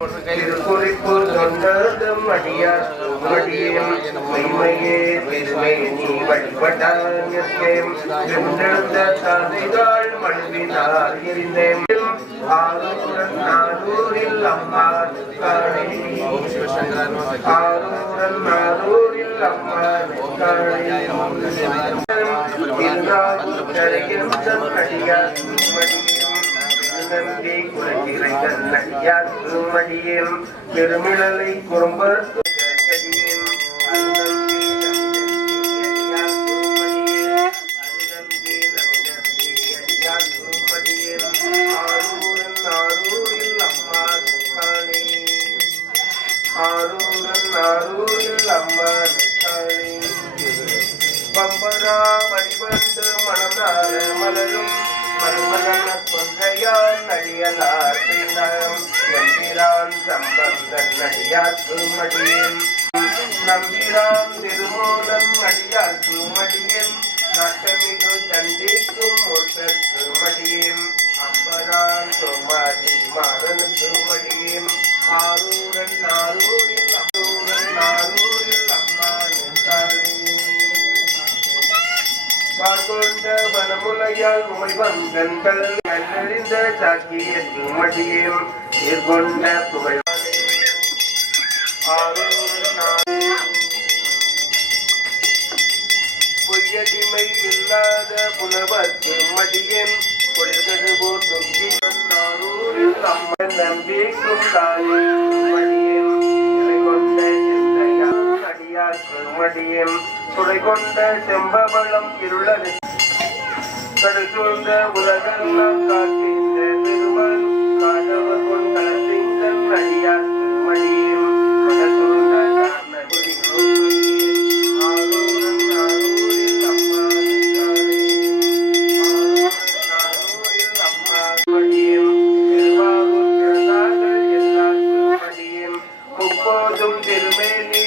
திருக்குறிப்பூர் தொண்டர்தம் அடியார் மடியம் மெய்மையே பெருமை நீ வழிபட்டாயம் வென்றெழுந்த தாதைகள் மழுவினார் எரிந்தேன் ஆரூரன் நானூரில் அம்மா காணே ஆரூரன் நானூரில் அம்மா காணே திருநாகூர் அடியார் மடியம் நன்றி குலச்சிறை தன்னடியார் திருமடியில் பெருமிழலை குறும்பர் பம்பரா வடிவண்டு மணந்தார மலரும் மறுமலன கொன்றையான் அடியலார் பின்னம் எம்பிரான் சம்பந்தன் அடியார் திருமடியில் நம்பிரான் திருமோதன் அடியார் திருமடியில் நாட்டமிகு சண்டிக்கும் ஒருத்தர் திருமடியில் அம்பரான் சோமாதி மாறன் திருமடியில் ஆரூரன் நாரூரில் அம்மா பார்கொண்ட வனமுலையால் உமைவங்கன் கல்லறிந்த சாக்கிய திருமடியில் எதிர்கொண்ட புகழ் பொய்யடிமை இல்லாத புலவத்து மடியன் பொழுது போற்றும் நாரூரில் அம்மன் நம்பிக்கும் தானே மடியம் துறை கொண்ட செம்பவளம் இருளது கடல் சூழ்ந்த உலகெல்லாம் காக்கின்ற திருவன் காடவர் கொண்ட சிங்கன் அடியார் மடியம் கடல் சூழ்ந்த ஆரூரன் நாரூரில் அம்மா நாரூரில் அம்மா மடியம் திருவாரூர் எல்லா மடியம் முப்போதும் திருமேனி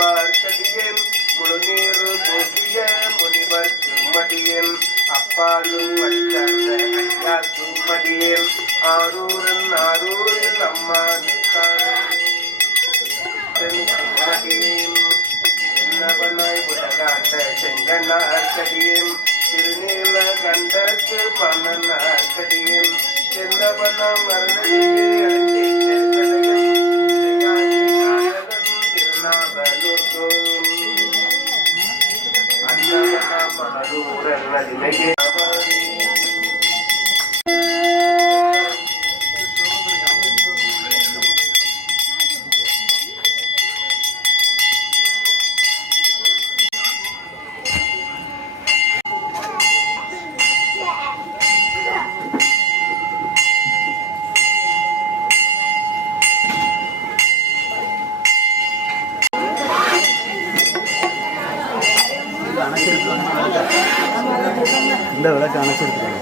வார்த்தடியன் முழுநீரு போற்றிய முனிவர் மடியன் அப்பாலும் வழிகாட்ட ஐயாக்கு மடியன் ஆரூரன் ஆரூரில் அம்மா மடியன் என்னவனாய் உலகாட்ட செங்கனார் கடியன் திருநீல கண்டத்து பணனார் கடியன் செந்தவனம் மரணத்தை இந்த விளக்கு அணைச்சிருக்காங்க.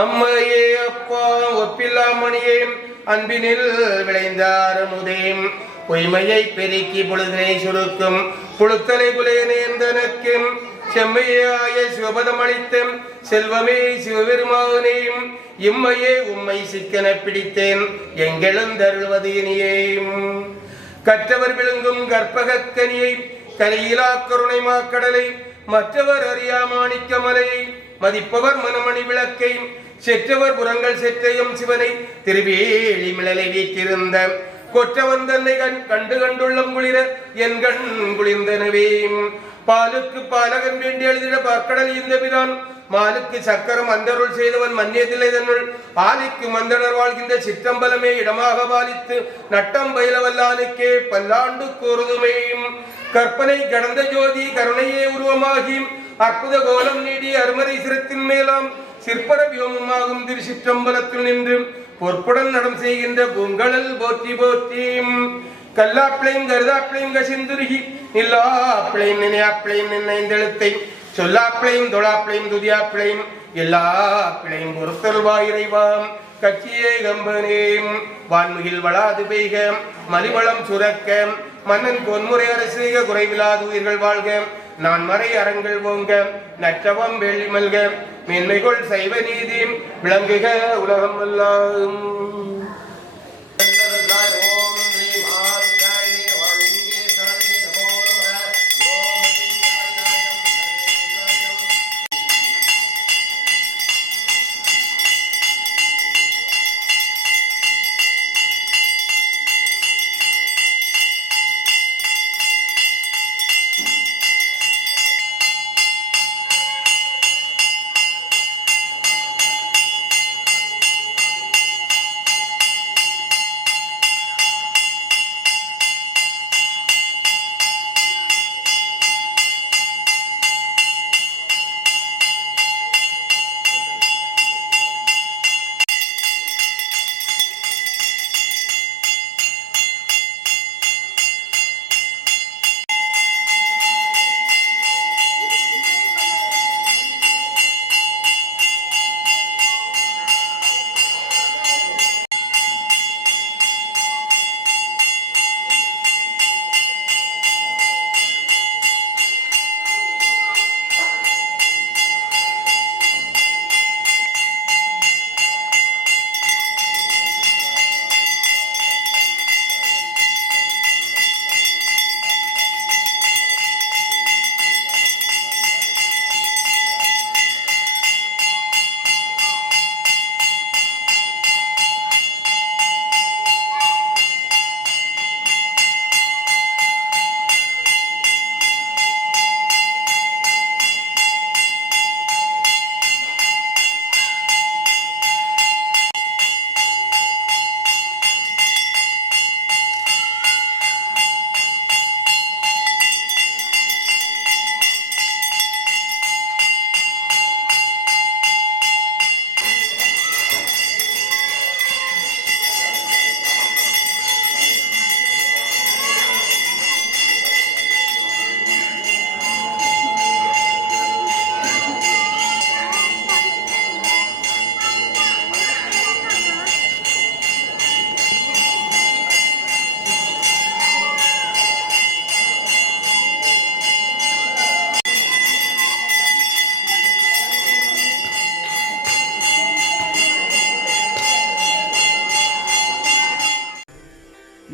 அம்மையே அப்பா ஒப்பில்லாமணியே அன்பினில் விளைந்தார் முதேம் பொய்மையை பெருக்கி பொழுதினை சுருக்கும் புழுத்தலை புலையனேந்தனக்கும் செம்மையாய சிவபதம் அளித்தம் செல்வமே சிவபெருமானேயும் இம்மையே உம்மை சிக்கன பிடித்தேன் எங்களந்தருள்வது இனியேயும் கற்றவர் விழுங்கும் கற்பகக்கனியை கரையிலா கருணை மாக்கடலை மற்றவர் அறியா மாணிக்கமலை மதிப்பவர் மனமணி விளக்கை செற்றவர் புறங்கள் செற்றையும் சிவனை திருவேலி மிளலை வீற்றிருந்த கொற்றவன் தன்னை கண்டு கண்டுள்ளம் குளிர என் கண் குளிர்ந்தனவே பாலுக்கு பாலகன் வேண்டி எழுதிட பார்க்கடல் இந்த பிரான் மாலுக்கு சக்கரம் அந்தருள் செய்தவன் மன்னியதில்லை தன்னுள் ஆலிக்கு மந்தனர் வாழ்கின்ற சிற்றம்பலமே இடமாக பாலித்து நட்டம் பயிலவல்லானுக்கே பல்லாண்டு கூறுதுமே கற்பனை கடந்த ஜோதி கருணையே உருவமாகி அற்புத கோலம் நீடி அருமறை சிரத்தின் மேலாம் சிற்பர வியோமமாகும் திருச்சிற்றம்பலத்தில் நின்று பொற்புடன் நடம் செய்கின்ற பூங்கடல் போற்றி போற்றி கல்லாப்பிளையும் கருதாப்பிளையும் கசிந்துருகி நில்லாப்பிளையும் நினையாப்பிளையும் நினைந்தெழுத்தை சொல்லாப்பிளையும் தொழாப்பிளையும் துதியாப்பிளையும் எல்லா பிளையும் பொறுத்தல்வாய் இறைவாம் கட்சியே கம்பனேம் வான்முகில் வளாது பெய்க மலிவளம் சுரக்க மன்னன் பொன்முறை அரசுக குறைவிலாது உயிர்கள் வாழ்க நான் மறை அறங்கள் ஓங்க நற்றவம் வேள்வி மல்க மேன்மைகள் சைவ நீதி விளங்குக உலகம் எல்லாம்.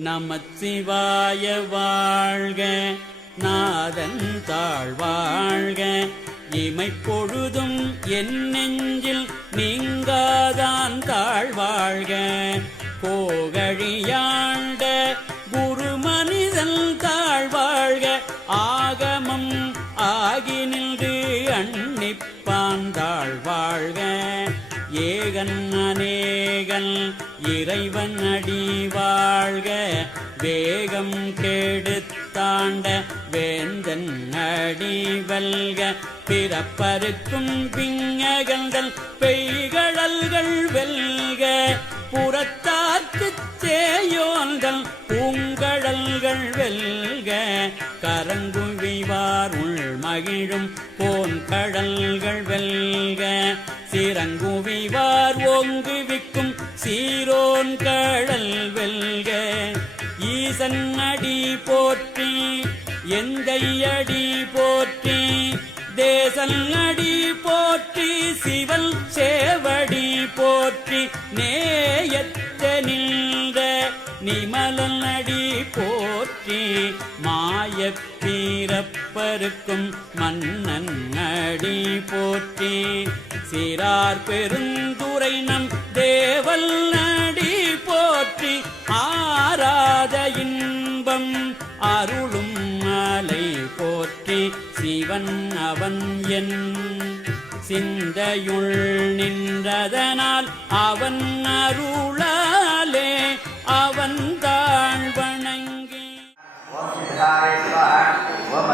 நமச்சிவாய வாழ்க, நாதன் தாழ் வாழ்க, இமைப்பொழுதும் என் நெஞ்சில் நீங்காதான் தாழ் வாழ்க, கோகழியாண்ட குரு மனிதன் தாழ் வாழ்க, ஆகமம் ஆகி நின்று அன்னிப்பான் தாழ் வாழ்க, ஏகன் அநேகன் இறைவன் அடி வாழ்க, வேகம் கெடுத்தாண்ட வேந்தன் அடி வெல்க பிறப்பருக்கும் பிங்ககங்கள் பெய்கடல்கள் வெல்க புறத்தார்க்குச் சேயோன்கள் பூங்கடல்கள் வெல்க கரங்குவிவார் உள் மகிழும் போன்கடல்கள் வெல்க சிறங்குவிவார் ஓங்குவிக்கும் சீரோன் கடல் வெல்க ஈசன் அடி போற்றி எந்தை அடி போற்றி தேசன் அடி போற்றி சிவன் சேவடி போற்றி நேயத்த நின்ற நிமலன் அடி போற்றி மாயப் பீரப்பருக்கும் மன்னன் அடி போற்றி சிறார் பெருந்துரை நம் தேவல் அடி போற்றி ஆராத இன்பம் அருளும் மலை போற்றி சிவன் அவன் என் சிந்தையுள் நின்றதனால் அவன் அருளாலே அவன் தாழ் வணங்கி ஓம் சித்தாய ஸ்வாஹா ஓம்